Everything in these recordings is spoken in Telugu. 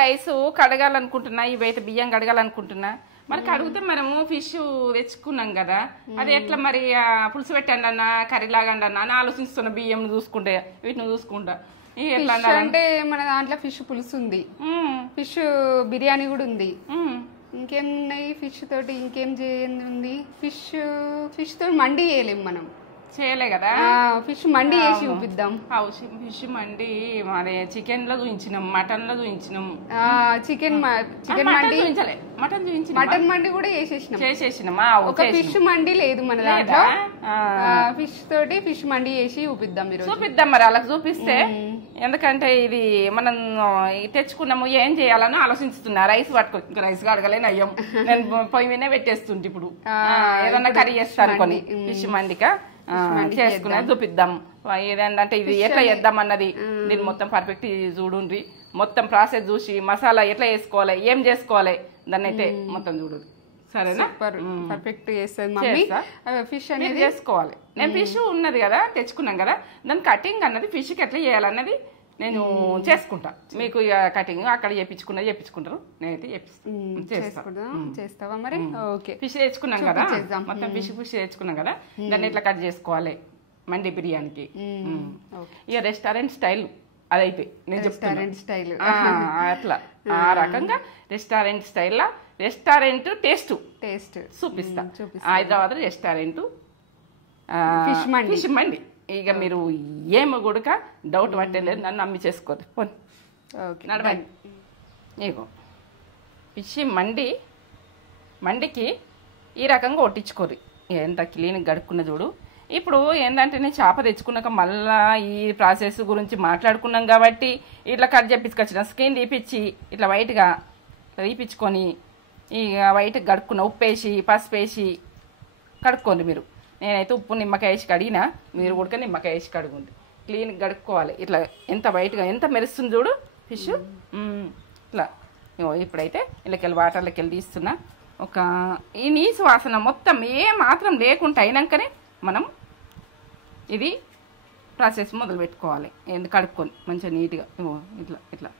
రైస్ కడగాలనుకుంటున్నా, ఇవైతే బియ్యం కడగాలనుకుంటున్నా. మరి కడిగితే మనము ఫిష్ తెచ్చుకున్నాం కదా, అది ఎట్లా మరి పులుసు పెట్టండి అన్న కర్రీ లాగండి అన్న అని ఆలోచిస్తున్నా. బియ్యం చూసుకుంటే వీటిని చూసుకుంటా. అంటే మన దాంట్లో ఫిష్ పులుసు ఉంది, ఫిష్ బిర్యానీ కూడా ఉంది. ఇంకేం ఉన్నాయి ఫిష్ తోటి? ఇంకేం ఉంది? ఫిష్ తోటి మండి చేయలేము మనం, చేయలే కదా. ఫిష్ మండి చేసి చూపిద్దాం. ఫిష్ మండి మరి చికెన్ లో చూపించినాం, మటన్ లో చూపించినాం. చికెన్ మండి చూపించలే, మటన్ చూపించిన, మటన్ మండి కూడా చేసేసినాం. ఒక ఫిష్ మండి లేదు మన దాంట్లో. ఫిష్ తోటి ఫిష్ మండి చేసి చూపిద్దాం, మీరు చూపిద్దాం. మరి అలా చూపిస్తే, ఎందుకంటే ఇది మనం తెచ్చుకున్నాము, ఏం చేయాలని ఆలోచిస్తున్నా. రైస్ పట్టుకో, ఇంకా రైస్ కడగలేని అయ్యాం, నేను పొయ్యి మీదే పెట్టేస్తుంటే ఇప్పుడు ఏదన్నా కర్రీ చేస్తాను కొని ఫిష్ మండిక చేసుకునేది చూపిద్దాం. ఏదంటే ఇది ఎట్లా చేద్దాం అన్నది దీన్ని మొత్తం పర్ఫెక్ట్ చూడుండ్రి. మొత్తం ప్రాసెస్ చూసి మసాలా ఎట్లా వేసుకోవాలి, ఏం చేసుకోవాలి, దాన్ని అయితే మొత్తం చూడు. సరేనా? పర్ఫెక్ట్ చేస్తుంది ఫిష్ అనేది చేసుకోవాలి. నేను ఫిష్ ఉన్నది కదా, తెచ్చుకున్నాం కదా, దాని కటింగ్ అన్నది ఫిష్కి ఎట్లా చేయాలన్నది నేను చేసుకుంటా. మీకు కటింగ్ అక్కడ చేపించుకుంటారు, నేనైతే చేస్తావా మరి? ఓకే. ఫిష్ తెచ్చుకున్నాం కదా, మొత్తం ఫిష్ తెచ్చుకున్నాం కదా, దాన్ని ఎట్లా కట్ చేసుకోవాలి మండి బిర్యానీకి. ఇక రెస్టారెంట్ స్టైల్ అదైతే నేను రెస్టారెంట్ స్టైల్ అట్లా ఆ రకంగా రెస్టారెంట్ స్టైల్లో రెస్టారెంట్ టేస్ట్ చూపిస్తా. హైదరాబాద్ రెస్టారెంట్ ఫిష్ మండి. ఇక మీరు ఏమో గుడక డౌట్ పట్టలేదు, నన్ను నమ్మి చేసుకోరు. నడవండి. ఇగో ఫిష్ మండికి ఈ రకంగా కొట్టించుకోరు. ఎంత క్లీన్గా గడుక్కున్న చూడు. ఇప్పుడు ఏంటంటే నేను చేప తెచ్చుకున్నాక మళ్ళా ఈ ప్రాసెస్ గురించి మాట్లాడుకున్నాం కాబట్టి ఇట్లా కట్ చేపించుకొచ్చిన, స్కిన్ తీపిచ్చి ఇట్లా వైట్గా తీపించుకొని ఇక వైట్గా గడుక్కున్న, ఉప్పు వేసి పసుపు వేసి కడుక్కోండి మీరు. నేనైతే ఉప్పు నిమ్మకాయ వేసి కడిగినా, మీరు కూడా నిమ్మకాయ వేసి కడుగుండి. క్లీన్గా గడుక్కోవాలి. ఇట్లా ఎంత వైట్గా ఎంత మెరుస్తుంది చూడు ఫిష్. ఇట్లా ఇప్పుడైతే ఇళ్ళకెళ్ళి వాటర్లోకి వెళ్ళి తీస్తున్నా. ఒక ఈ నీసు వాసన మొత్తం ఏ మాత్రం లేకుండా అయినాకనే మనం ఇది ప్రాసెస్ మొదలు పెట్టుకోవాలి. ఎందుకు కడుక్కొని మంచిగా నీట్గా ఇట్లా ఇట్లా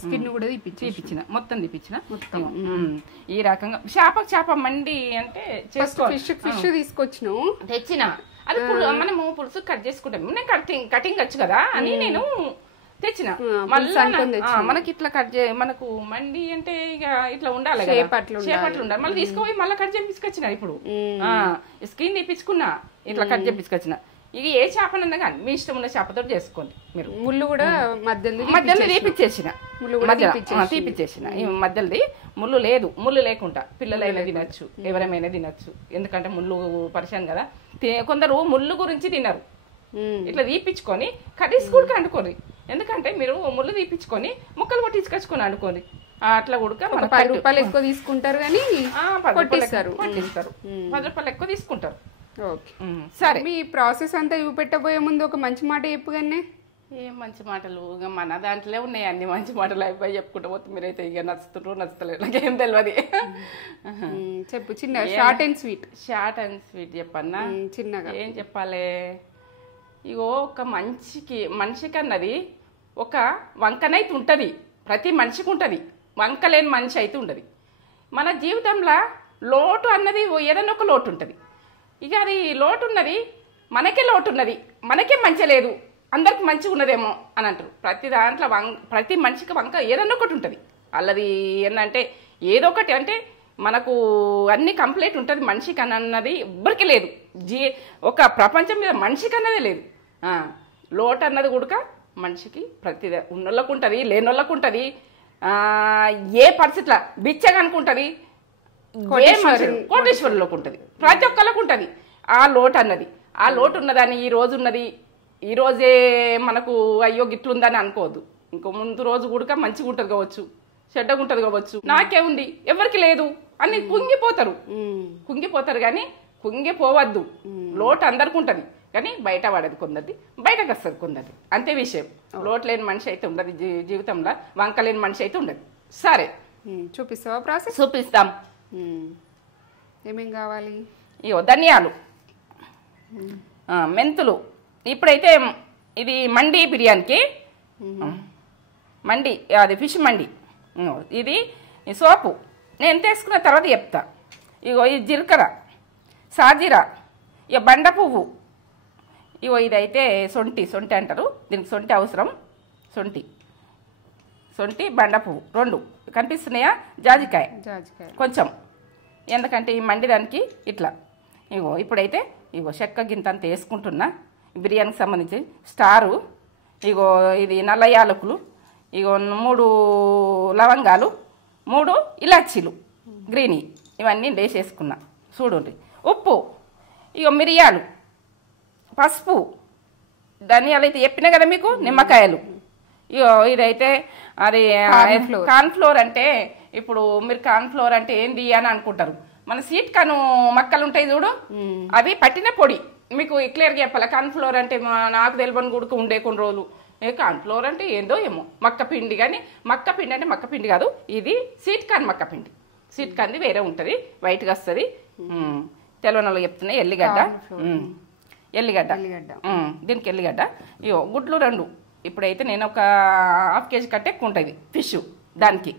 స్కిన్ కూడా తీపిచ్చిన, మొత్తం తీపిచ్చిన. ఈ రకంగా చేప మండి అంటే ఫిష్ తీసుకొచ్చినావు, తెచ్చిన అది మనము పులుసు కట్ చేసుకుంటాం. నేను కటింగ్ వచ్చు కదా అని నేను తెచ్చిన. మనకి ఇట్లా మనకు మండి అంటే ఇక ఇట్లా ఉండాలి, చేపట్లు ఉండాలి. మళ్ళీ తీసుకుపోయి మళ్ళీ కట్ చేపించుకొచ్చిన. ఇప్పుడు స్కిన్ తీపించుకున్నా, ఇట్లా కట్ చేపించుకొచ్చిన. ఇక ఏ చేపనన్నా కానీ మీ ఇష్టం ఉన్న చేపతో చేసుకోండి. మీరు ముళ్ళు కూడా మధ్యలో తీపిచ్చేసిన, తీపిచ్చేసిన. ఈ మధ్యలోది ముళ్ళు లేదు, ముళ్ళు లేకుండా పిల్లలైనా తినచ్చు, ఎవరైనా తినచ్చు. ఎందుకంటే ముళ్ళు పరిశాన్ కదా. కొందరు ముళ్ళు గురించి తినరు. ఇట్లా తీపించుకొని కర్రీస్ కూడా వండుకోండి. ఎందుకంటే మీరు ముళ్ళు తీపించుకొని ముక్కలు కొట్టించుకొచ్చుకొని వండుకోండి. అట్లా కూడా ₹10 ఎక్కువ తీసుకుంటారు, కానీ 10 రూపాయలు ఎక్కువ తీసుకుంటారు. ఓకే సరే. మీ ప్రాసెస్ అంతా చూపెట్టబోయే ముందు ఒక మంచి మాట చెప్పుగానే. ఏం మంచి మాటలు? ఇక మన దాంట్లో ఉన్నాయి అన్ని మంచి మాటలు. అయిపోయి చెప్పుకుంటా పోతే మీరైతే ఇక నచ్చలేదు, నాకేం తెలియదు. చెప్పు, చిన్న షార్ట్ అండ్ స్వీట్ చెప్పన్నా. చిన్నగా ఏం చెప్పాలి? ఇగో ఒక మనిషికి అన్నది ఒక వంకనైతే ఉంటుంది, ప్రతి మనిషికి ఉంటుంది. వంకలేని మనిషి అయితే ఉండదు. మన జీవితంలో లోటు అన్నది ఏదైనా ఒక లోటు ఉంటుంది. ఇక అది లోటు ఉన్నది, మనకే లోటు ఉన్నది, మనకే మంచి లేదు, అందరికి మంచిగా ఉన్నదేమో అని అంటారు. ప్రతి దాంట్లో ప్రతి మనిషికి వంక ఏదన్నా ఒకటి ఉంటుంది. అల్లది ఏంటంటే ఏదో ఒకటి అంటే మనకు అన్ని కంప్లీట్ ఉంటుంది. మనిషికి అన్నది ఎవ్వరికి లేదు. ఒక ప్రపంచం మీద మనిషికి అన్నదే లేదు. లోటు అన్నది కూడా మనిషికి ప్రతి ఉన్నోళ్ళకు ఉంటుంది, లేనోళ్ళకు ఉంటుంది. ఏ పరిస్థితిలో బిచ్చగా అనుకుంటుంది, కోటేశ్వరులకు ఉంటుంది, ప్రతి ఒక్కళ్ళకు ఉంటుంది ఆ లోటు అన్నది. ఆ లోటు ఉన్నదని ఈ రోజే మనకు అయ్యో గిట్లుందని అనుకోవద్దు. ఇంకో ముందు రోజు కూడా మంచిగా ఉంటుంది కావచ్చు, చెడ్డగా ఉంటుంది కావచ్చు. నాకే ఉంది, ఎవరికి లేదు అని కుంగిపోతారు కానీ కుంగిపోవద్దు. లోటు అందరికి ఉంటుంది కానీ బయట పడదు కొందరిది, బయటకు వస్తుంది కొందరిది, అంతే విషయం. లోటు లేని మనిషి అయితే ఉండదు జీవితంలో, వంక లేని మనిషి అయితే ఉండదు. సరే చూపిస్తావా ప్రాసెస్? చూపిస్తాం. ఏమేం కావాలి? ఇగో ధనియాలు, మెంతులు. ఇప్పుడైతే ఇది మండి బిర్యానీకి మండి, అది ఫిష్ మండి. ఇది సోపు నేను తీసుకున్న తర్వాత చెప్తా. ఇగో ఈ జీలకర్ర, సాజీరా, ఇక బండ పువ్వు, ఇగో ఇదైతే సొంటి అంటారు దీనికి. సొంటి అవసరం. సొంటి బండ పువ్వు 2 కనిపిస్తున్నాయా? జాజికాయ కొంచెం, ఎందుకంటే ఈ మండి దానికి ఇట్లా. ఇగో ఇప్పుడైతే ఇగో చెక్క గింత అంత వేసుకుంటున్నా. బిర్యానీకి సంబంధించి స్టారు, ఇగో ఇది నల్ల యాలకులు, ఇగో 3 లవంగాలు, 3 ఇలాచీలు గ్రీని, ఇవన్నీ వేసేసుకున్నా. చూడండి. ఉప్పు, ఇగో మిరియాలు, పసుపు, ధనియాలు అయితే చెప్పినా కదా మీకు, నిమ్మకాయలు. ఇగో ఇదైతే అది కార్న్ఫ్లోర్. అంటే ఇప్పుడు మీరు కార్న్ఫ్లోర్ అంటే ఏంది అని అనుకుంటారు. మన స్వీట్ కాను మక్కలు ఉంటాయి చూడు, అవి పట్టిన పొడి. మీకు క్లియర్గా చెప్పాలి. కార్న్ఫ్లోర్ అంటే నాకు తెలియని కూడా ఉండే కొన్ని రోజులు. కార్న్ఫ్లోర్ అంటే ఏందో ఏమో, మక్క పిండి. కానీ మక్క పిండి అంటే మక్క పిండి కాదు, ఇది స్వీట్ కార్న్ మక్క పిండి. స్వీట్ కార్న్ది వేరే ఉంటుంది, వైట్గా వస్తుంది. తెలవని వాళ్ళు చెప్తున్నాయి. ఎల్లిగడ్డ, దీనికి ఎల్లిగడ్డ. ఇగో గుడ్లు 2. ఇప్పుడైతే నేను ఒక ½ కేజీ కంటే ఎక్కువ ఉంటుంది ఫిష్ దానికి.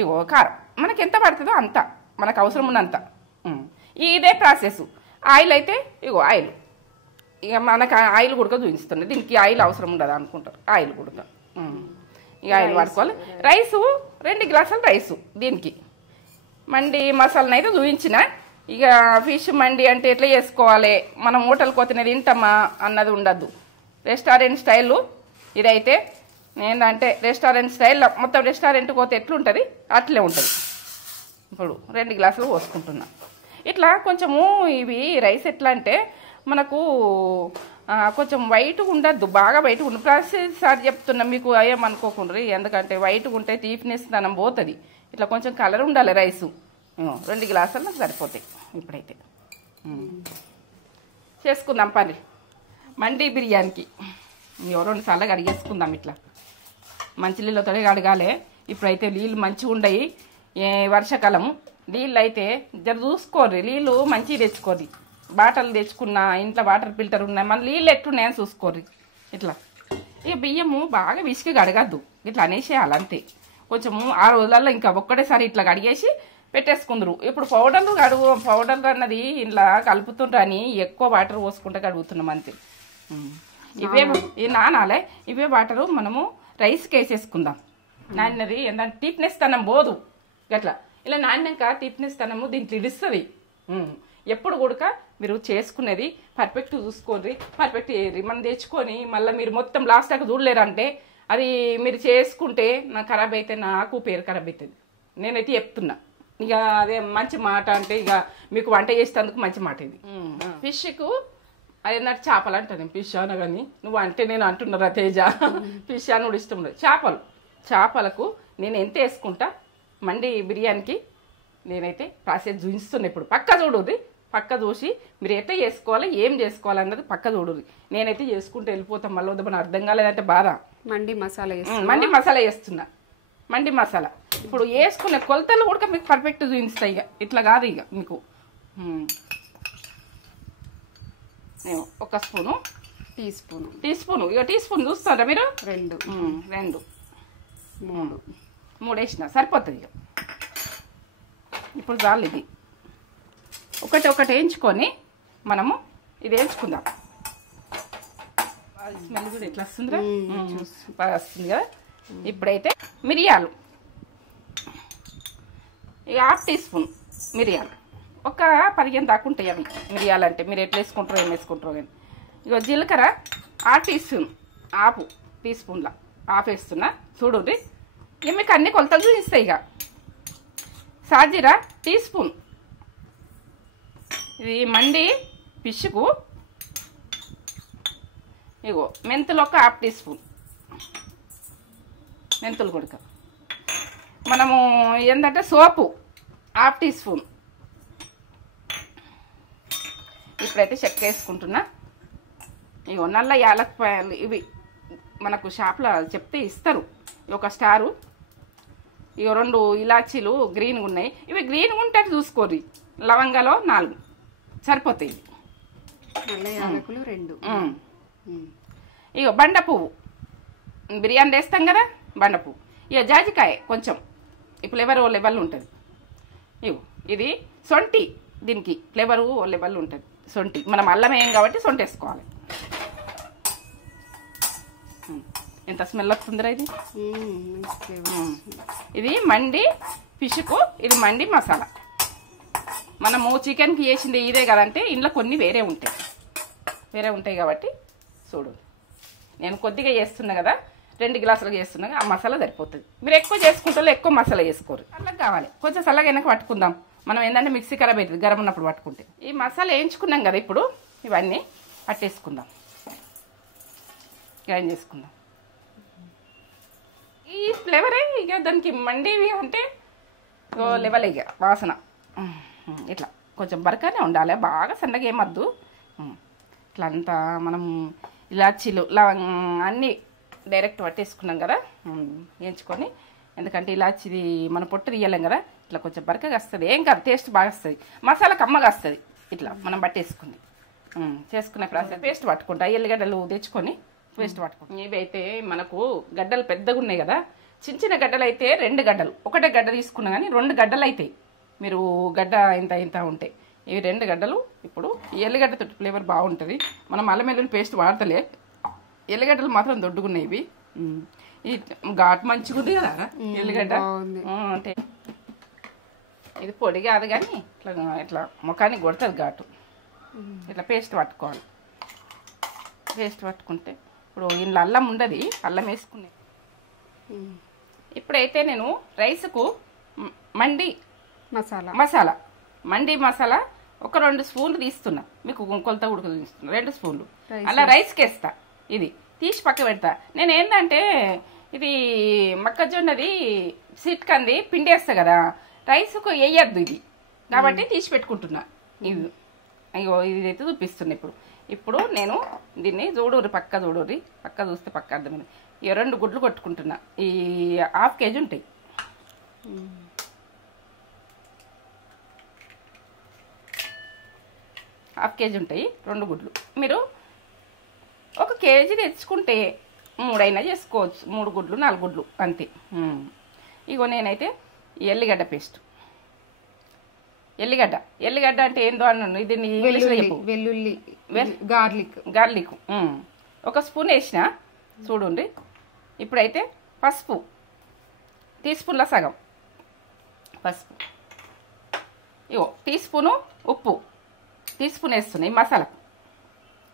ఇగో కారం మనకి ఎంత పడుతుందో అంత, మనకు అవసరం ఉన్నంత. ఇదే ప్రాసెస్. ఆయిల్ అయితే ఇగో ఆయిల్, ఇక మనకు ఆయిల్ కూడా చూపిస్తుంది. దీనికి ఆయిల్ అవసరం ఉండదు అనుకుంటారు, ఆయిల్ కూడా. ఇక ఆయిల్ వాడుకోవాలి. రైసు 2 గ్లాసుల రైసు దీనికి. మండి మసాలాను అయితే చూపించిన. ఇక ఫిష్ మండి అంటే ఎట్లా చేసుకోవాలి, మనం హోటల్కి పోతే తింటామా అన్నది ఉండద్దు. రెస్టారెంట్ స్టైల్ ఇదైతే. ఏంటంటే రెస్టారెంట్ స్టైల్, మొత్తం రెస్టారెంట్కి పోతే ఎట్లుంటుంది అట్లే ఉంటుంది. ఇప్పుడు 2 గ్లాసులు పోసుకుంటున్నా. ఇట్లా కొంచెము ఇవి రైస్ ఎట్లా అంటే మనకు కొంచెం వైట్గా ఉండద్దు, బాగా వైట్గా ఉండదు. ప్రతిసారి చెప్తున్నా మీకు, ఏమనుకోకుండా. ఎందుకంటే వైట్గా ఉంటే తీపినెస్ ధనం పోతుంది. ఇట్లా కొంచెం కలర్ ఉండాలి రైసు. 2 గ్లాసులు నాకు సరిపోతాయి. ఇప్పుడైతే చేసుకుందాం పని. మండి బిర్యానీకి 2 సార్లు కడిగేసుకుందాం. ఇట్లా మంచి నీళ్ళతో కడగాలి. ఇప్పుడైతే నీళ్ళు మంచిగా ఉండయి. వర్షాకాలం నీళ్ళు అయితే జర చూసుకోర్రి, నీళ్ళు మంచిగా తెచ్చుకోర్రి. బాటలు తెచ్చుకున్న ఇంట్లో వాటర్ ఫిల్టర్ ఉన్నాయి, మన నీళ్ళు ఎట్లున్నాయని చూసుకోర్రి. ఇట్లా ఇక బియ్యము బాగా విసికి కడగద్దు, ఇట్లా అనేసేయాలి అంతే. కొంచెము 6 రోజులలో ఇంకా ఒక్కటేసారి ఇట్లా కడిగేసి పెట్టేసుకుందరు. ఇప్పుడు పౌడర్ అన్నది ఇట్లా కలుపుతుండ్రని ఎక్కువ వాటర్ పోసుకుంటే కడుగుతున్నాం అంతే. ఇవే నానాలే. ఇవే వాటరు మనము రైస్కి వేసేసుకుందాం. నాన్నది ఏంటంటే టీప్నెస్ తనం పోదు. గట్లా ఇలా నాణ్యంక టీప్నెస్ తనము దీంట్లో ఇడుస్తుంది. ఎప్పుడు కూడా మీరు చేసుకునేది పర్ఫెక్ట్ చూసుకోండి, పర్ఫెక్ట్ చేయరు. మనం తెచ్చుకొని మళ్ళీ మీరు మొత్తం లాస్ట్ దాకా చూడలేరంటే అది మీరు చేసుకుంటే నాకు ఖరాబ్ అయితే నాకు పేరు ఖరాబ్ అవుతుంది. నేనైతే చెప్తున్నా. ఇక అదే మంచి మాట అంటే ఇక మీకు వంట చేసేందుకు మంచి మాట ఇది. ఫిష్కు అది నాకు చేపలు అంటాను, ఫిష్ అన కానీ నువ్వు అంటే నేను అంటున్నారా తేజ, ఫిష్ అని కూడా ఇష్టం లేదు. చేపలకు నేను ఎంత వేసుకుంటా మండి బిర్యానీకి నేనైతే ప్రాసెస్ చూపిస్తున్నా. ఇప్పుడు పక్క చూడుర్రి, పక్క చూసి మీరు ఎట్లా చేసుకోవాలి, ఏం చేసుకోవాలన్నది పక్క చూడుర్రి. నేనైతే చేసుకుంటూ వెళ్ళిపోతాం. మళ్ళీ వద్దామని అర్థం కాలేదంటే బాధ. మండి మసాలా వేస్తున్నా. మండి మసాలా ఇప్పుడు వేసుకునే కొలతలు కూడా మీకు పర్ఫెక్ట్ చూపిస్తాయి. ఇక ఇట్లా కాదు, ఇక మీకు ఒక స్పూను, టీ స్పూను ఇక టీ స్పూన్ చూస్తారా మీరు? 2 3 వేసిన సరిపోతుంది. ఇక ఇప్పుడు చాలు. ఇది ఒకటి వేయించుకొని మనము ఇది వేయించుకుందాం. స్మెల్ కూడా ఎట్లా వస్తుందిరా, బాగా వస్తుంది కదా. ఇప్పుడైతే మిరియాలు ఇక ½ టీ స్పూన్ మిరియాలు, ఒక 15 దాకా ఉంటాయి అవి. మిరియాలు అంటే మీరు ఎట్లా వేసుకుంటారో ఏం వేసుకుంటారో కానీ. ఇక జీలకర్ర ½ టీ స్పూన్, ½ టీ స్పూన్ల ½ వేస్తున్నా చూడండి. ఇక మీకు అన్ని కొలతలు చూపిస్తాయి. ఇక సాజీరా టీ స్పూన్, ఇది మండి ఫిష్కు. ఇగో మెంతులు ఒక ½ టీ స్పూన్, మెంతులు కొడుక. మనము ఏంటంటే సోపు ½ టీ స్పూన్. ఇప్పుడైతే చెక్క వేసుకుంటున్నా. ఇగో నల్ల యాలక్కాయలు, ఇవి మనకు షాప్లో చెప్తే ఇస్తారు. ఒక స్టారు. ఇగో 2 ఇలాచీలు గ్రీన్గా ఉన్నాయి. ఇవి గ్రీన్గా ఉంటే చూసుకోర్రి. లవంగాలో 4 సరిపోతాయి. ఇగో బండ పువ్వు బిర్యానీ వేస్తాం కదా బండపు. ఇక జాజికాయ కొంచెం ఫ్లేవర్ ఓ లెవెల్ ఉంటుంది. ఇవి ఇది సొంటి, దీనికి ఫ్లేవర్ ఓ లెవెల్ ఉంటుంది. సొంటి మనం అల్లం వేయం కాబట్టి సొంటి వేసుకోవాలి. ఎంత స్మెల్ వస్తుందిరా ఇది. ఇది మండి ఫిష్కు, ఇది మండి మసాలా. మనము చికెన్కి వేసింది ఇదే కదంటే ఇంట్లో కొన్ని వేరే ఉంటాయి కాబట్టి చూడు, నేను కొద్దిగా చేస్తున్నా కదా, 2 గ్లాసులు చేస్తున్నా, ఆ మసాలా సరిపోతుంది. మీరు ఎక్కువ చేసుకుంటారో ఎక్కువ మసాలా వేసుకోరు. చల్లగా కావాలి, కొంచెం చల్లగా వెనక పట్టుకుందాం. మనం ఏంటంటే మిక్సీ ఖరాబ్ అవుతుంది గరం ఉన్నప్పుడు పట్టుకుంటే. ఈ మసాలా వేయించుకున్నాం కదా, ఇప్పుడు ఇవన్నీ పట్టేసుకుందాం, గ్రైండ్ చేసుకుందాం. ఈ ఫ్లేవరే ఇక దానికి మండివి అంటే లెవెల్ ఇక వాసన ఇట్లా కొంచెం బరకనే ఉండాలి, బాగా సన్నగా ఏమద్దు. ఇట్లా అంతా మనం ఇలాచీలు అన్నీ డైరెక్ట్ పట్టేసుకున్నాం కదా, వేయించుకొని. ఎందుకంటే ఇలాచిది మన పొట్టు తీయలేం కదా, ఇట్లా కొంచెం బరకగా వస్తుంది. ఏం కాదు, టేస్ట్ బాగా వస్తుంది. మసాలా కమ్మగా వస్తుంది ఇట్లా మనం పట్టేసుకుంది. చేసుకునే ప్రాసెస్ పేస్ట్ పట్టుకుంటా, ఎల్లిగడ్డలు తెచ్చుకొని పేస్ట్ పట్టుకుంటాం. ఇవి అయితే మనకు గడ్డలు పెద్దగా ఉన్నాయి కదా, చిన్న గడ్డలు అయితే 2 గడ్డలు, ఒకటే గడ్డ తీసుకున్నా కానీ 2 గడ్డలు అవుతాయి. మీరు గడ్డ ఇంత ఉంటాయి, ఇవి 2 గడ్డలు. ఇప్పుడు ఈ ఎల్లిగడ్డతో ఫ్లేవర్ బాగుంటుంది. మనం అల్లం వెల్లుల్లి పేస్ట్ వాడతలే, ఎల్లిగడ్డలు మాత్రం దొడ్డుకున్నాయి ఇవి. ఈ ఘాటు మంచిగా ఉంది కదా ఎల్లిగడ్డ అంటే. ఇది పొడి కాదు కానీ ఇట్లా ముఖానికి కొడుతుంది ఘాటు. ఇట్లా పేస్ట్ పట్టుకోవాలి. పేస్ట్ పట్టుకుంటే ఇప్పుడు ఇంట్లో అల్లం ఉండదు, అల్లం వేసుకునే. ఇప్పుడైతే నేను రైస్కు మండి మసాలా ఒక 2 స్పూన్లు తీస్తున్నా, మీకు కొలత ఉడకలు తీస్తున్నా, 2 స్పూన్లు అలా రైస్కి వేస్తా. ఇది తీసి పక్క పెడతా. నేను ఏంటంటే ఇది మొక్కజొన్నది సిట్కంది పిండి వేస్తా కదా, రైస్కు వేయద్దు ఇది కాబట్టి తీసి పెట్టుకుంటున్నా. ఇది అయ్యో ఇదైతే చూపిస్తున్నా. ఇప్పుడు నేను దీన్ని పక్క చూస్తే పక్క అర్థమైంది. ఇక 2 గుడ్లు కొట్టుకుంటున్నా. ఈ 1/2 కేజీ ఉంటాయి. 1/2 కేజీ ఉంటాయి 2 గుడ్లు. మీరు 1 కేజీ తెచ్చుకుంటే 3 అయినా చేసుకోవచ్చు, 3 గుడ్లు 4 గుడ్లు అంతే. ఇగో నేనైతే ఎల్లిగడ్డ పేస్ట్, ఎల్లిగడ్డ అంటే ఏందో అన్నాను, ఇది వెల్లుల్లి గార్లిక్ 1 స్పూన్ వేసిన చూడండి. ఇప్పుడైతే పసుపు టీ స్పూన్ల సగం పసుపు, ఇగో టీ స్పూను ఉప్పు, టీ స్పూన్ వేస్తున్నాయి మసాలా,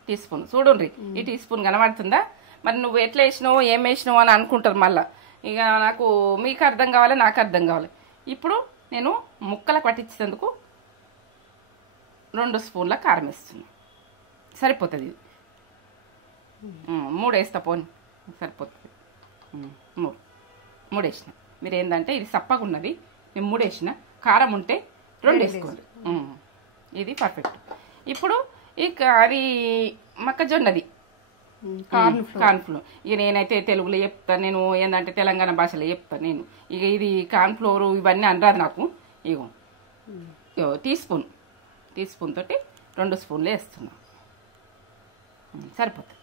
టీ స్పూన్ చూడండి. ఈ టీ స్పూన్ కనబడుతుందా? మరి నువ్వు ఎట్లా వేసినావో ఏం వేసినావో అని అనుకుంటారు మళ్ళీ. ఇక నాకు మీకు అర్థం కావాలి, నాకు అర్థం కావాలి. ఇప్పుడు నేను ముక్కలకు పట్టించేందుకు 2 స్పూన్ల కారం వేస్తున్నా, సరిపోతుంది. ఇది 3 వేస్తా, పోని సరిపోతుంది. 3 వేసిన. మీరు ఏంటంటే ఇది సప్పగా ఉన్నది, నేను 3 వేసిన. కారం ఉంటే 2 వేసుకోండి, ఇది పర్ఫెక్ట్. ఇప్పుడు అది మొక్కజొన్నది కార్న్ఫ్లోర్. ఇక నేనైతే తెలుగులో చెప్తాను, నేను ఏంటంటే తెలంగాణ భాషలో చెప్తాను నేను. ఇక ఇది కార్న్ఫ్లోర్ ఇవన్నీ అనరాదు నాకు. ఇగో టీ స్పూన్ తోటి 2 స్పూన్లు వేస్తున్నా, సరిపోతుంది.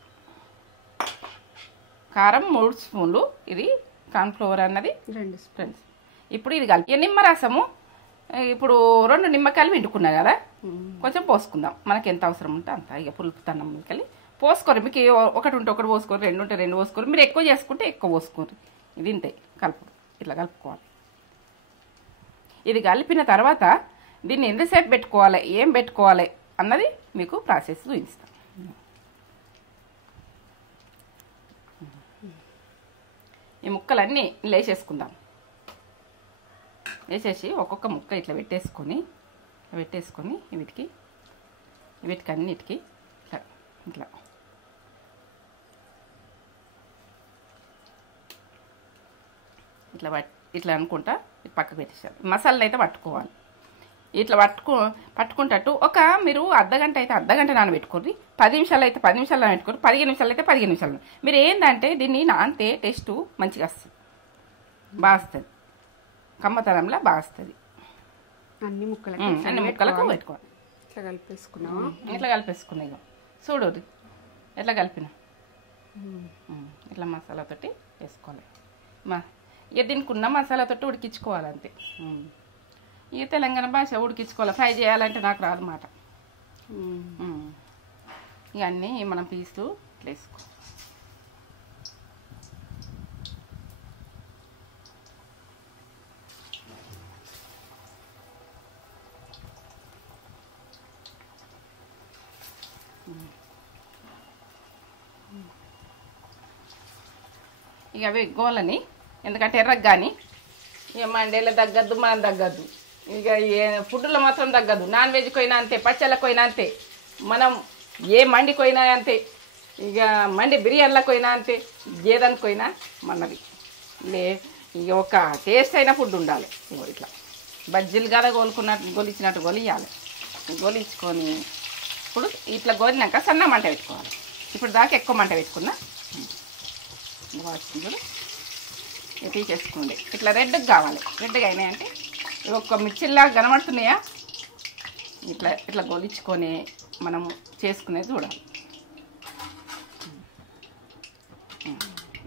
కారం 3 స్పూన్లు, ఇది కార్న్ఫ్లోర్ అన్నది 2 స్పూన్స్. ఇప్పుడు ఇది కలిపి నిమ్మరసము, ఇప్పుడు 2 నిమ్మకాయలు పిండుకున్నా కదా, కొంచెం పోసుకుందాం మనకి ఎంత అవసరం ఉంటే అంత. ఇక పులుపుతన్నం నిమ్మకాయలు పోసుకోరు, మీకు 1 ఉంటే 1 పోసుకోరు, 2 ఉంటే 2 పోసుకోరు. మీరు ఎక్కువ చేసుకుంటే ఎక్కువ పోసుకోరు. ఇది ఇంతే ఇట్లా కలుపుకోవాలి. ఇది కలిపిన తర్వాత దీన్ని ఎంతసేపు పెట్టుకోవాలి, ఏం పెట్టుకోవాలి అన్నది మీకు ప్రాసెస్ చూపిస్తాను. ఈ ముక్కలన్నీ లేచేసుకుందాం. వేసేసి ఒక్కొక్క ముక్క ఇట్లా పెట్టేసుకొని వీటికి అన్నిటికీ ఇట్లా ఇట్లా అనుకుంటా పక్కకు పెట్టేసారు. మసాలాలు అయితే పట్టుకోవాలి. ఇట్లా పట్టుకుంటట్టు మీరు అర్ధగంట అయితే అర్ధగంట నానబెట్టుకోండి, 10 నిమిషాలు అయితే 10 నిమిషాలు నానబెట్టుకోండి, 15 నిమిషాలు అయితే 15 నిమిషాలు. మీరు ఏంటంటే దీన్ని నానితే టేస్ట్ మంచిగా వస్తుంది, బాగా వస్తుంది, కమ్మతనంలా బాగా వస్తుంది. అన్ని ముక్కలకు పెట్టుకోవాలి. ఇట్లా కలిపేసుకున్నాయి చూడు ఎట్లా కలిపిన. ఇట్లా మసాలాతోటి వేసుకోవాలి. ఇక దీనికి ఉన్న మసాలాతోటి ఉడికించుకోవాలి అంతే. ఇక తెలంగాణ భాష ఉడికించుకోవాలి. ఫ్రై చేయాలంటే నాకు రాదు మాట. ఇవన్నీ మనం పీసు వేసుకో. ఇక అవి గోలని, ఎందుకంటే ఎర్రగా కానీ ఇక మండేలో తగ్గద్దు, మనం తగ్గద్దు. ఇక ఏ ఫుడ్లో మాత్రం తగ్గద్దు. నాన్ వెజ్కి పోయినా అంతే, పచ్చళ్ళకి పోయినా అంతే, మనం ఏ మండికి పోయినా అంతే, ఇక మండి బిర్యానీలకు పోయినా అంతే, ఏదానికి పోయినా మనది ఇక ఒక టేస్ట్ అయిన ఫుడ్ ఉండాలి. ఇగో ఇట్లా బజ్జీలు కదా గొలిచినట్టు గొలియాలి. గొలించుకొని ఇప్పుడు ఇట్లా గోలినాక సన్న మంట పెట్టుకోవాలి. ఇప్పుడు దాకా ఎక్కువ మంట పెట్టుకున్నా వాడుతుంది. తీసేసుకోండి. ఇట్లా రెడ్గా కావాలి. రెడ్గా అయినాయంటే ఒక మిర్చిల్లాగా కనబడుతున్నాయా, ఇట్లా గొలించుకొని మనం చేసుకునేది చూడాలి.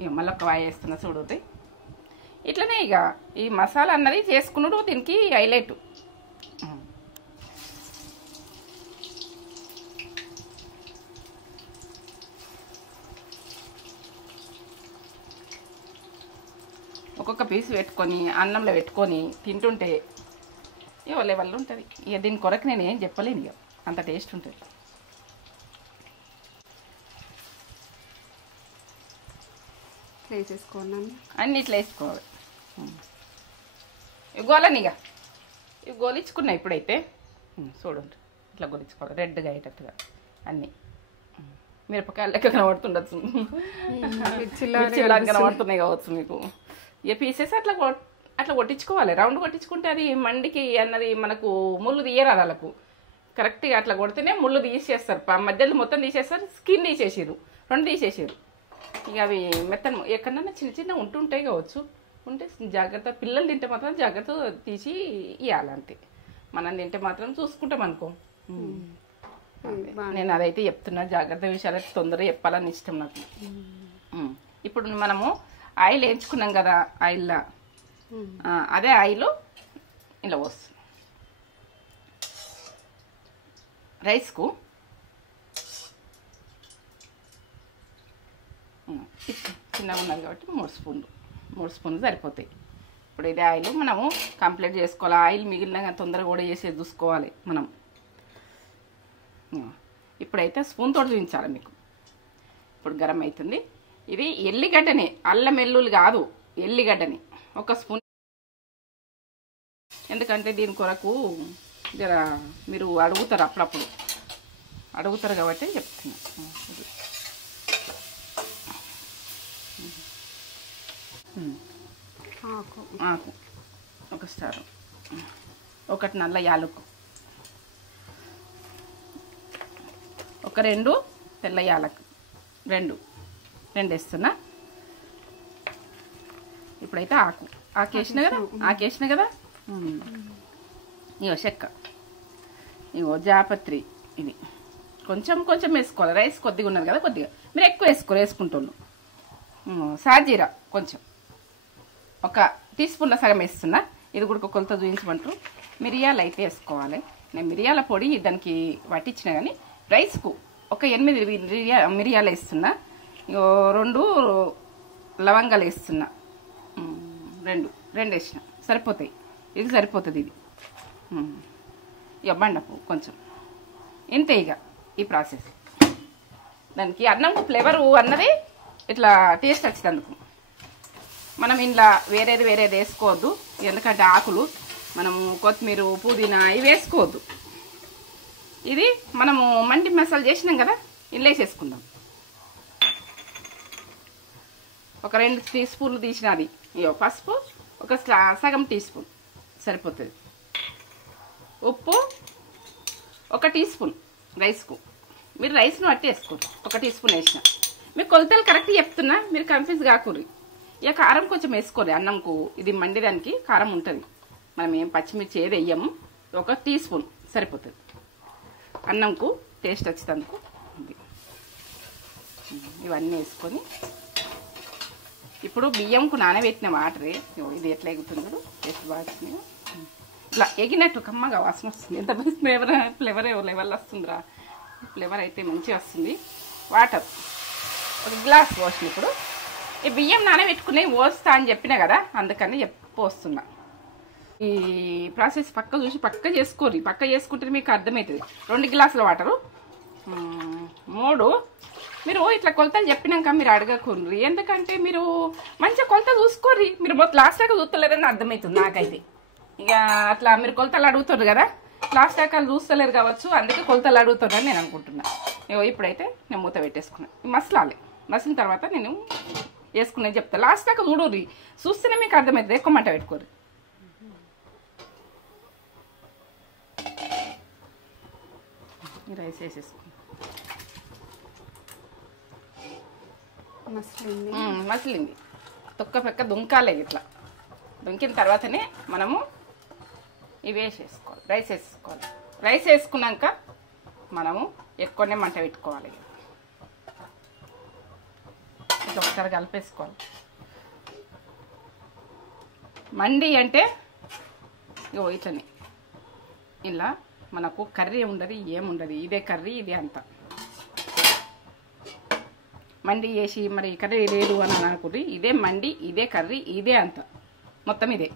ఇక మళ్ళీ ఒక వాయి వేస్తున్నా చూడుతాయి. ఇట్లనే ఇక ఈ మసాలా అన్నది చేసుకున్నాడు దీనికి హైలైట్. ఒక్కొక్క పీసు పెట్టుకొని అన్నంలో పెట్టుకొని తింటుంటే ఇక లెవెల్ ఉంటుంది. ఇక దీని కొరకు నేను ఏం చెప్పలేను, ఇక అంత టేస్ట్ ఉంటుంది. వేసేసుకోవాలి, అన్నీ ఇట్లా వేసుకోవాలి. ఇవి గోలని ఇక ఇవి గోలించుకున్నాయి. ఇప్పుడైతే చూడండి ఇట్లా గోలించుకోవాలి రెడ్గా అయ్యేటట్టుగా. అన్నీ మిరపకాయలు లెక్క కనబడుతుండొచ్చు, మిర్చిలా కనబడుతున్నాయి కావచ్చు మీకు. ఇక పీసెస్ అట్లా కొట్టించుకోవాలి. రౌండ్ కొట్టించుకుంటే అది మండికి అన్నది మనకు ముళ్ళు తీయరాదు. వాళ్ళకు కరెక్ట్గా అట్లా కొడితేనే ముళ్ళు తీసేస్తారు. మధ్యలో మొత్తం తీసేస్తారు, స్కిన్ తీసేసారు, రెండు తీసేసారు. ఇక అవి మెత్తను ఎక్కడన్నా చిన్న చిన్న ఉంటుంటాయి కావచ్చు. ఉంటే జాగ్రత్త, పిల్లలు తింటే మాత్రం జాగ్రత్త తీసి ఇవ్వాలంతే. మనం తింటే మాత్రం చూసుకుంటాం అనుకో. నేను అదైతే చెప్తున్నా, జాగ్రత్త విషయాలు తొందరగా చెప్పాలని ఇష్టం నాకు. ఇప్పుడు మనము ఆయిల్ వేయించుకున్నాం కదా, ఆయిల్లో అదే ఆయిల్ ఇలా వస్తుంది. రైస్కు చిన్నగా ఉన్నది కాబట్టి 3 స్పూన్లు సరిపోతాయి. ఇప్పుడు ఇదే ఆయిల్ మనము కంప్లీట్ చేసుకోవాలి. ఆయిల్ మిగిలిన తొందరగా కూడా చేసేది చూసుకోవాలి మనం. ఇప్పుడైతే స్పూన్ తోటి చూపించాలి మీకు. ఇప్పుడు గరం అవుతుంది. ఇది ఎల్లిగడ్డని, అల్లం వెల్లుల్లి కాదు, ఎల్లిగడ్డని 1 స్పూన్. ఎందుకంటే దీని కొరకు జర మీరు అడుగుతారు, అప్పుడప్పుడు అడుగుతారు కాబట్టి చెప్తున్నా. ఆకు 1 స్టార్, 1 నల్ల యాలకు, 2 తెల్ల యాలకు, 2 వేస్తున్నా. ఇప్పుడైతే ఆకేసిన కదా. ఇగో చెక్క, ఇగో జాపత్రి, ఇది కొంచెం వేసుకోవాలి. రైస్ కొద్దిగా ఉన్నది కదా, కొద్దిగా మీరు ఎక్కువ వేసుకుంటాను. సాజీరా కొంచెం 1 టీ స్పూన్ల సగం వేస్తున్నా. ఇది కూడా కొలత చూపించమంటారు. మిరియాలు అయితే వేసుకోవాలి. నేను మిరియాల పొడి దానికి పట్టించిన కానీ రైస్కు ఒక 8 మిరియాలు వేస్తున్నా. 2 లవంగాలు వేస్తున్నా. 2 వేసిన సరిపోతాయి. ఇది సరిపోతుంది. ఇది ఇక బండపు కొంచెం ఇంతే. ఇక ఈ ప్రాసెస్ దానికి అన్నం ఫ్లేవర్ అన్నది ఇట్లా టేస్ట్ వచ్చేందుకు మనం ఇంట్లో వేరేది వేసుకోవద్దు. ఎందుకంటే ఆకులు మనము కొత్తిమీర, పుదీనా ఇవి వేసుకోవద్దు. ఇది మనము మండి మసాలా చేసినాం కదా, ఇంట్లో వేసేసుకుందాం. ఒక 2 టీ స్పూన్లు తీసినది. ఇగో పసుపు 1 సగం టీ స్పూన్ సరిపోతుంది. ఉప్పు 1 టీ స్పూన్ రైస్కు. మీరు రైస్ను బట్టి వేసుకోరు. 1 టీ స్పూన్ వేసిన. మీకు కొలతలు కరెక్ట్ చెప్తున్నా, మీరు కన్ఫ్యూజ్ కాకూరి. ఇక కారం కొంచెం వేసుకోరు. అన్నంకు ఇది మండిదానికి కారం ఉంటుంది. మనం ఏం పచ్చిమిర్చి ఏది వేయము. 1 టీ స్పూన్ సరిపోతుంది. అన్నంకు టేస్ట్ వచ్చేందుకు. ఇవన్నీ వేసుకొని ఇప్పుడు బియ్యంకు నానబెట్టిన వాటరే ఇది ఎట్లా ఎగుతుందో టేస్ట్ బాగా వచ్చింది. ఇట్లా ఎగినట్టు కమ్మగా వాసన వస్తుంది. ఎంత ఫ్లేవర్ లెవెల్ వస్తుందిరా. ఫ్లేవర్ అయితే మంచిగా వస్తుంది. వాటర్ ఒక గ్లాస్ పోసిన. ఇప్పుడు ఈ బియ్యం నానబెట్టుకుని పోస్తా అని చెప్పినా కదా, అందుకని పోస్తున్నా. ఈ ప్రాసెస్ పక్క చూసి పక్క చేసుకోరు. పక్క చేసుకుంటే మీకు అర్థమవుతుంది. 2 గ్లాసుల వాటరు 3 మీరు ఇట్లా కొలతలు చెప్పినాక మీరు అడగకూడదు. ఎందుకంటే మీరు మంచిగా కొలత చూసుకోర్రి. మీరు మొత్తం లాస్ట్ దాకా చూస్తలేరని అర్థమవుతుంది నాకైతే. ఇక అట్లా మీరు కొలతలు అడుగుతారు కదా, లాస్ట్ దాకా చూస్తలేరు కావచ్చు, అందుకే కొలతలు అడుగుతారని నేను అనుకుంటున్నా. ఇప్పుడైతే నేను మూత పెట్టేసుకున్నాను. మసలాలి. మసిలిన తర్వాత నేను వేసుకునేది చెప్తా. లాస్ట్ దాకా చూడరు, చూస్తేనే మీకు అర్థమవుతుంది. ఎక్కువ మంట పెట్టుకోరు. రైస్ వేసేసుకున్నాం. మసిలింది. తొక్క పెక్క దుంకాలే. ఇట్లా దుంకిన తర్వాతనే మనము ఇవి వేసేసుకోవాలి. రైస్ వేసుకోవాలి. రైస్ వేసుకున్నాక మనము ఎక్కువనే మంట పెట్టుకోవాలి. ఇది ఒకసారి కలిపేసుకోవాలి. మండి అంటే ఇట్లనే ఇలా మనకు కర్రీ ఉండదు, ఏముండదు. ఇదే కర్రీ, ఇదే అంత. మండి వేసి మరి కర్రీ లేదు అని అనుకుంటే ఇదే మండి, ఇదే కర్రీ, ఇదే అంత. మొత్తం ఇదే.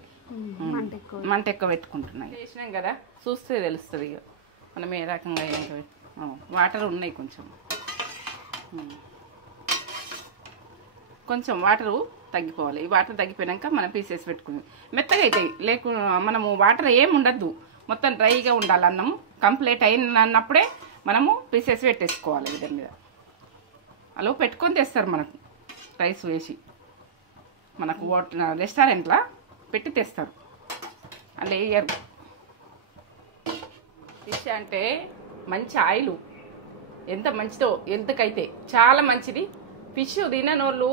మంట ఎక్కువ పెట్టుకుంటున్నాయి. చేసినాం కదా, చూస్తే తెలుస్తుంది ఇక మనం ఏ రకంగా అయినా. వాటర్ ఉన్నాయి కొంచెం వాటరు తగ్గిపోవాలి. ఈ వాటర్ తగ్గిపోయాక మనం పీసెస్ పెట్టుకుని మెత్తగా అవుతాయి. లేకుండా మనము వాటర్ ఏమి ఉండద్దు, మొత్తం డ్రైగా ఉండాలి. అన్నం కంప్లీట్ అయినప్పుడే మనము పీసెస్ పెట్టేసుకోవాలి. దాని మీద అలా పెట్టుకొని తెస్తారు మనకు. రైస్ వేసి మనకు రెస్టారెంట్లో పెట్టి తెస్తారు. అలా వేయరు. ఫిష్ అంటే మంచి ఆయిల్, ఎంత మంచిదో హెల్త్కైతే చాలా మంచిది. ఫిష్ తిననోళ్ళు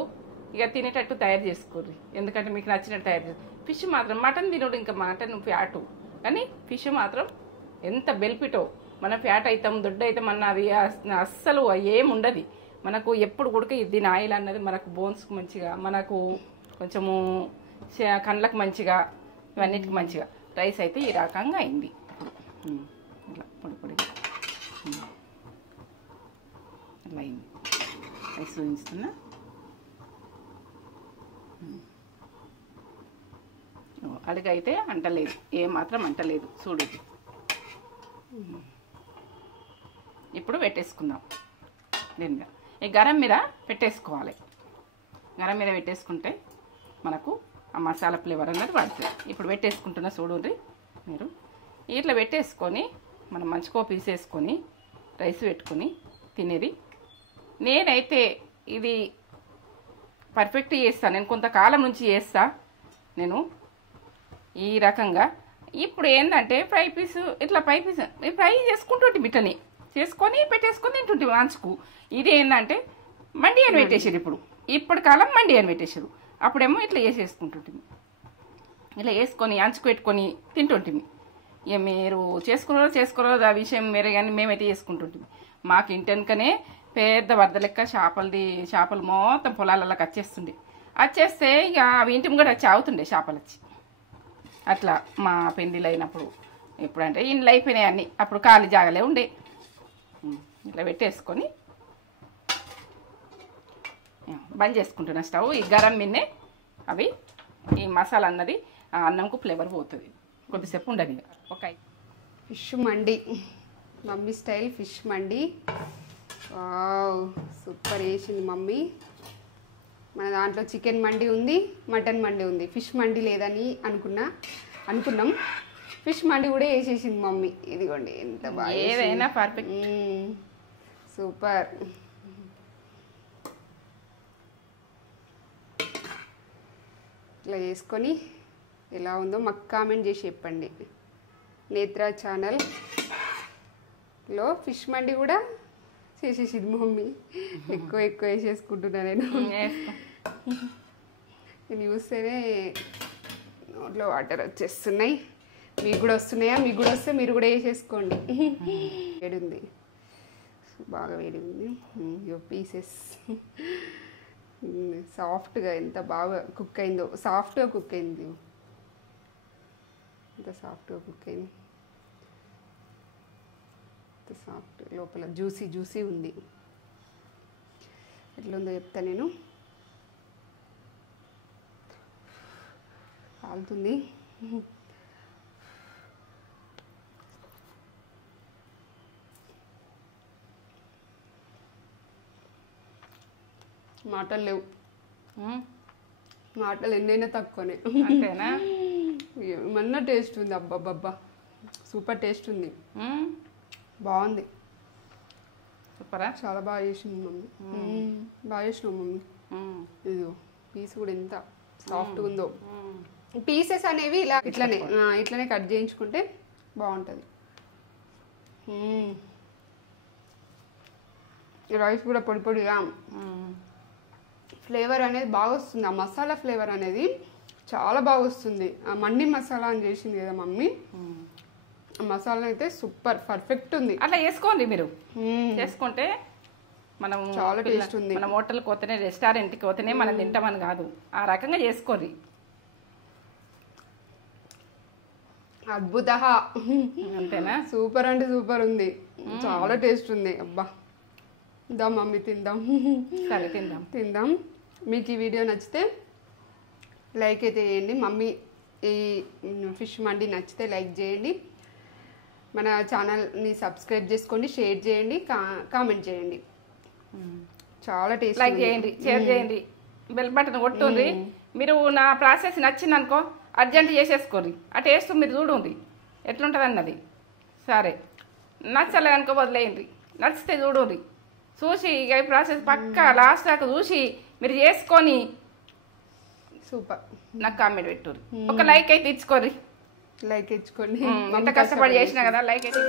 ఇక తినేటట్టు తయారు చేసుకోరు. ఎందుకంటే మీకు నచ్చినట్టు తయారు చేస్తారు. ఫిష్ మాత్రం మటన్ తినడు, ఇంకా మటన్ ఫ్యాటు. కానీ ఫిష్ మాత్రం ఎంత బెనిఫిటో. మన ఫ్యాట్ అవుతాం, దొడ్డు అవుతాం అన్నది అస్సలు ఏముండదు. మనకు ఎప్పుడు కూడా దీని ఆయిల్ అన్నది మనకు బోన్స్కి మంచిగా, మనకు కొంచెము కళ్ళకు మంచిగా, ఇవన్నిటికి మంచిగా. రైస్ అయితే ఈ రకంగా అయింది. ఇలా పొడి పొడి అలా అయింది. రైస్ చూపిస్తున్నా. అడుగైతే అంటలేదు, ఏమాత్రం అంటలేదు. చూడు. ఇప్పుడు పెట్టేసుకుందాం. దీనిగా ఈ గరం మీద పెట్టేసుకోవాలి. గరం మీద పెట్టేసుకుంటే మనకు ఆ మసాలా ఫ్లేవర్ అన్నది పడుతుంది. ఇప్పుడు పెట్టేసుకుంటున్నా చూడండి మీరు. ఇట్లా పెట్టేసుకొని మనం మంచిగా పీసేసుకొని రైస్ పెట్టుకొని తినేది. నేనైతే ఇది పర్ఫెక్ట్ చేస్తాను. నేను కొంతకాలం నుంచి చేస్తా నేను ఈ రకంగా. ఇప్పుడు ఏంటంటే ఫ్రై పీస్ ఇట్లా ఫ్రై చేసుకుంటుంటే బిట్టని చేసుకొని పెట్టేసుకొని తింటుంటే మంచుకు. ఇది ఏంటంటే మండి అని పెట్టేసారు. ఇప్పుడు కాలం మండి అని పెట్టేసారు. అప్పుడేమో ఇట్లా వేసేసుకుంటుంటుంది. ఇలా వేసుకొని అంచుకు పెట్టుకొని తింటుంటుంది. ఇక మీరు చేసుకోరో ఆ విషయం వేరే, కానీ మేమైతే చేసుకుంటుంటుంది. మాకు ఇంటెనకనే పెద్ద వరద లెక్క చేపలు మొత్తం పొలాలలోకి వచ్చేస్తే ఇక అవి ఇంటి కూడా వచ్చి ఆగుతుండే చేపలు వచ్చి. అట్లా మా పెళ్ళిళ్ళు అయినప్పుడు. ఎప్పుడంటే ఇండ్లు అయిపోయినాయి అన్నీ. అప్పుడు ఖాళీ జాగలే ఉండే. ఇట్లా పెట్టేసుకొని బంద్ చేసుకుంటున్నా స్టవ్. ఈ గరం మిన్నే అవి ఈ మసాలా అన్నది ఆ అన్నంకు ఫ్లేవర్ పోతుంది. కొద్దిసేపు ఉండదు. ఓకే. ఫిష్ మండి, మమ్మీ స్టైల్ ఫిష్ మండి. సూపర్ వేసింది మమ్మీ. మన దాంట్లో చికెన్ మండి ఉంది, మటన్ మండి ఉంది. ఫిష్ మండి లేదని అనుకున్నాం. ఫిష్ మండి కూడా వేసేసింది మమ్మీ. ఇదిగోండి ఎంత బాగా. ఏదైనా పర్ఫెక్ట్. సూపర్. ఇట్లా చేసుకొని ఎలా ఉందో మాకు కామెంట్ చేసి చెప్పండి. నేత్ర ఛానల్లో ఫిష్ మండి కూడా చేసేసింది మమ్మీ. ఎక్కువ వేసేసుకుంటున్నా నేను చూస్తేనే నోట్లో వాటర్ వచ్చేస్తున్నాయి. మీకు కూడా వస్తున్నాయా? మీకు కూడా వస్తే మీరు కూడా వేసేసుకోండి. ఏడుంది బాగా వేడి ఉంది. ఇగో పీసెస్ సాఫ్ట్గా ఎంత బాగా కుక్ అయిందో, సాఫ్ట్గా కుక్ అయింది, ఎంత సాఫ్ట్గా కుక్ అయింది, ఎంత సాఫ్ట్, లోపల జ్యూసీ జ్యూసీ ఉంది. ఎట్లుందో చెప్తా నేను. కాలుతుంది. మాటలు లేవు, మాటలు ఎన్నైనా తక్కువనే. అంతేనా? ఏమన్నా టేస్ట్ ఉంది. అబ్బాబ్బా సూపర్ టేస్ట్ ఉంది, బాగుంది, సూపరా, చాలా బాగా చేసింది మమ్మీ. బాగా చేసినావు మమ్మీ. ఇదిగో పీస్ కూడా ఎంత సాఫ్ట్గా ఉందో. పీసెస్ అనేవి ఇలా ఇట్లనే కట్ చేయించుకుంటే బాగుంటుంది. రైస్ కూడా పొడి పొడిగా, ఫ్లేవర్ అనేది బాగా వస్తుంది. ఆ మసాలా ఫ్లేవర్ అనేది చాలా బాగా వస్తుంది. ఆ మండి మసాలా అని చేసింది కదా మమ్మీ, ఆ మసాలా అయితే సూపర్ పర్ఫెక్ట్ ఉంది. అట్లా చేసుకోండి మీరు, చేసుకుంటే మనం చాలా టేస్ట్ ఉంది. మనం హోటల్కి పోతేనే, రెస్టారెంట్కి పోతేనే మనం తింటామని కాదు, ఆ రకంగా చేసుకోండి. అద్భుత, అంతేనా? సూపర్ అంటే సూపర్ ఉంది, చాలా టేస్ట్ ఉంది. అబ్బా దా మమ్మీ తిందాం. సరే తిందాం తిందాం. మీకు ఈ వీడియో నచ్చితే లైక్ అయితే చేయండి. మమ్మీ ఈ ఫిష్ మండి నచ్చితే లైక్ చేయండి. మన ఛానల్ని సబ్స్క్రైబ్ చేసుకోండి, షేర్ చేయండి, కామెంట్ చేయండి. చాలా టేస్ట్. లైక్ చేయండి, షేర్ చేయండి, బెల్ బటన్ కొట్టుంది. మీరు నా ప్రాసెస్ నచ్చింది అనుకో, అర్జెంట్ చేసేసుకోండి. ఆ టేస్ట్ మీరు చూడండి ఎట్లుంటుంది అన్నది. సరే నచ్చలేదు అనుకో వదిలేయండి, నచ్చితే చూడండి, చూసి ఇక ఈ ప్రాసెస్ పక్కా లాస్ట్ దాకా చూసి మీరు చేసుకొని సూపర్ నాకు కామెంట్ పెట్టుర్రి. ఒక లైక్ అయితే ఇచ్చుకోర్రి. లైక్ ఇచ్చుకోండి. ఎంత కష్టపడి చేసినా కదా, లైక్ అయితే